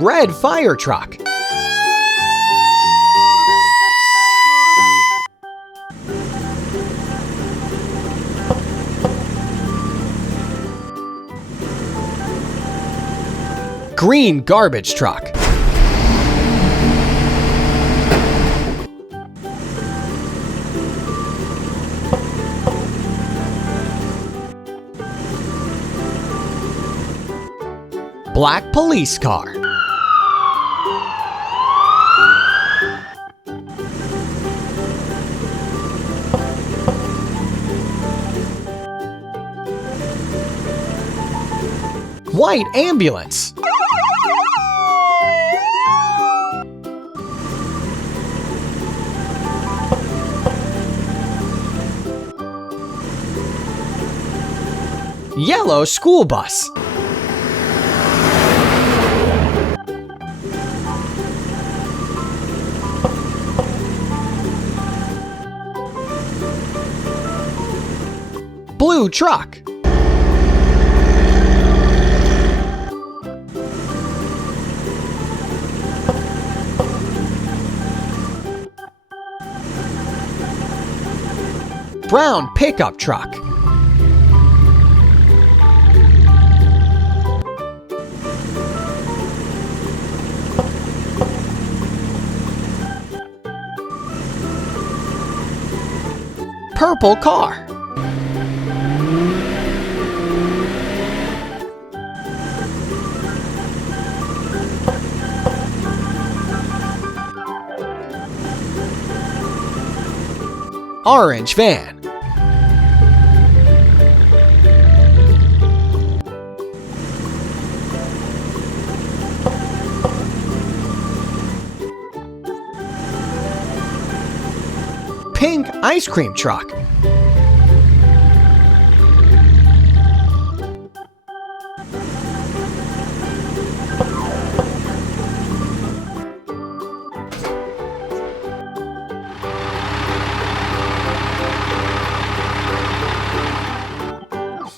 Red fire truck. Green garbage truck. Black police car. White ambulance. Yellow school bus. Blue truck. Brown pickup truck. Purple car. Orange van. Pink ice cream truck.